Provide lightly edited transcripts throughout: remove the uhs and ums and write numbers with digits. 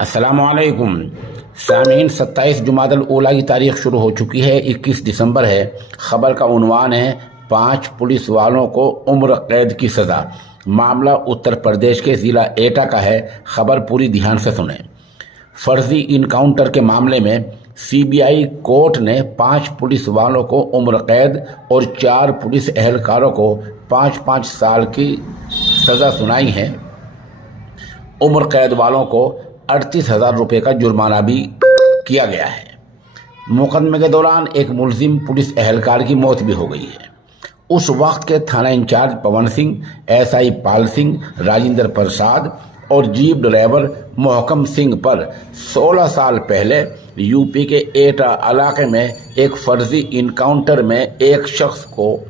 अस्सलामुअलैकुम सामीन। 27 जुमादल ऊला की तारीख शुरू हो चुकी है। 21 दिसंबर है। खबर का उन्वान है 5 पुलिस वालों को उम्र कैद की सज़ा। मामला उत्तर प्रदेश के ज़िला एटा का है। खबर पूरी ध्यान से सुने। फर्जी इनकाउंटर के मामले में सीबीआई कोर्ट ने 5 पुलिस वालों को उम्र कैद और 4 पुलिस एहलकारों को 5-5 साल की सज़ा सुनाई है। उम्र कैद वालों को 38,000 रुपये का जुर्माना भी किया गया है। मुकदमे के दौरान एक मुलजिम पुलिस एहलकार की मौत भी हो गई है। उस वक्त के थाना इंचार्ज पवन सिंह, एसआई पाल सिंह, राजेंद्र प्रसाद और जीप ड्राइवर मोहकम सिंह पर 16 साल पहले यूपी के एटा इलाके में एक फर्जी इनकाउंटर में एक शख्स को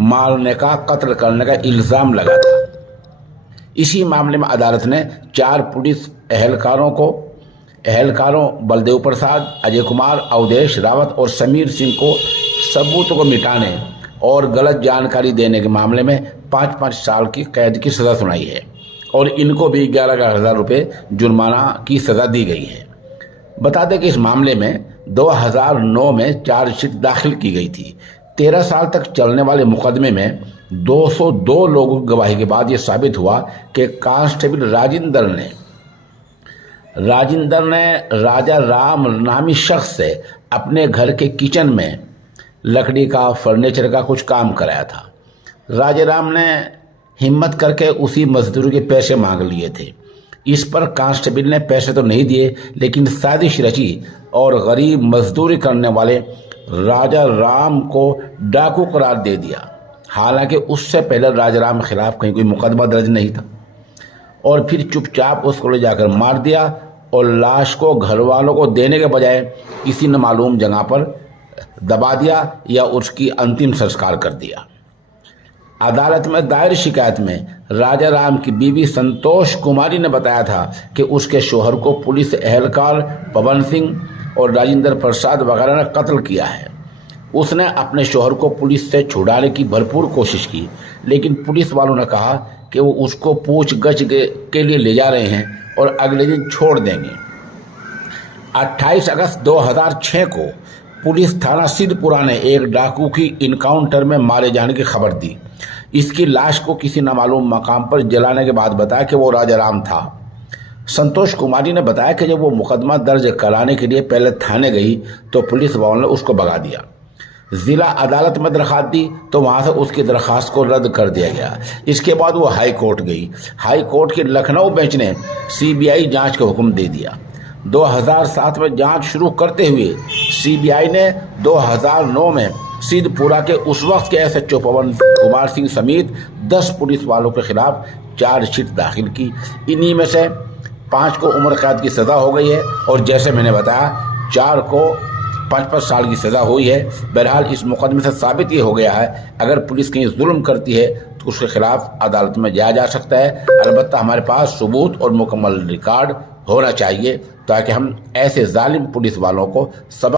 मारने का, कत्ल करने का इल्ज़ाम लगा था। इसी मामले में अदालत ने 4 पुलिस एहलकारों बलदेव प्रसाद, अजय कुमार, अवधेश रावत और समीर सिंह को सबूतों को मिटाने और गलत जानकारी देने के मामले में 5-5 साल की कैद की सज़ा सुनाई है और इनको भी 11,000 रुपये जुर्माना की सज़ा दी गई है। बता दें कि इस मामले में 2009 में चार्जशीट दाखिल की गई थी। 13 साल तक चलने वाले मुकदमे में 202 लोगों की गवाही के बाद ये साबित हुआ कि कांस्टेबल राजेंद्र ने राजा राम नामी शख्स से अपने घर के किचन में लकड़ी का, फर्नीचर का कुछ काम कराया था। राजा राम ने हिम्मत करके उसी मजदूर के पैसे मांग लिए थे। इस पर कांस्टेबल ने पैसे तो नहीं दिए, लेकिन साजिश रची और गरीब मजदूरी करने वाले राजा राम को डाकू करार दे दिया। हालांकि उससे पहले राजा राम के खिलाफ कहीं कोई मुकदमा दर्ज नहीं था। और फिर चुपचाप उसको ले जाकर मार दिया और लाश को घर वालों को देने के बजाय किसी न मालूम जगह पर दबा दिया या उसकी अंतिम संस्कार कर दिया। अदालत में दायर शिकायत में राजा राम की बीवी संतोष कुमारी ने बताया था कि उसके शोहर को पुलिस एहलकार पवन सिंह और राजेंद्र प्रसाद वगैरह ने कत्ल किया है। उसने अपने शोहर को पुलिस से छुड़ाने की भरपूर कोशिश की, लेकिन पुलिस वालों ने कहा कि वो उसको पूछगछ के लिए ले जा रहे हैं और अगले दिन छोड़ देंगे। 28 अगस्त 2006 को पुलिस थाना सिद्धपुरा ने एक डाकू की इनकाउंटर में मारे जाने की खबर दी। इसकी लाश को किसी नामालूम मकाम पर जलाने के बाद बताया कि वो राजा राम था। संतोष कुमारी ने बताया कि जब वो मुकदमा दर्ज कराने के लिए पहले थाने गई तो पुलिस वालों ने उसको भगा दिया। जिला अदालत में दरखास्त दी तो वहां से उसकी दरखास्त को रद्द कर दिया गया। इसके बाद वो हाई कोर्ट गई। हाई कोर्ट के लखनऊ बेंच ने सीबीआई जांच का हुक्म दे दिया। 2007 में जांच शुरू करते हुए सीबीआई ने 2009 में सिद्धपुरा के उस वक्त के एसएचओ पवन कुमार सिंह समेत 10 पुलिस वालों के खिलाफ चार्जशीट दाखिल की। इन्हीं में से 5 को उम्र कैद की सज़ा हो गई है और जैसे मैंने बताया 4 को 5-5 साल की सज़ा हुई है। बहरहाल इस मुकदमे से साबित ये हो गया है अगर पुलिस कहीं जुल्म करती है तो उसके खिलाफ अदालत में जाया जा सकता है। अलबत्ता हमारे पास सबूत और मुकम्मल रिकॉर्ड होना चाहिए ताकि हम ऐसे जालिम पुलिस वालों को सबक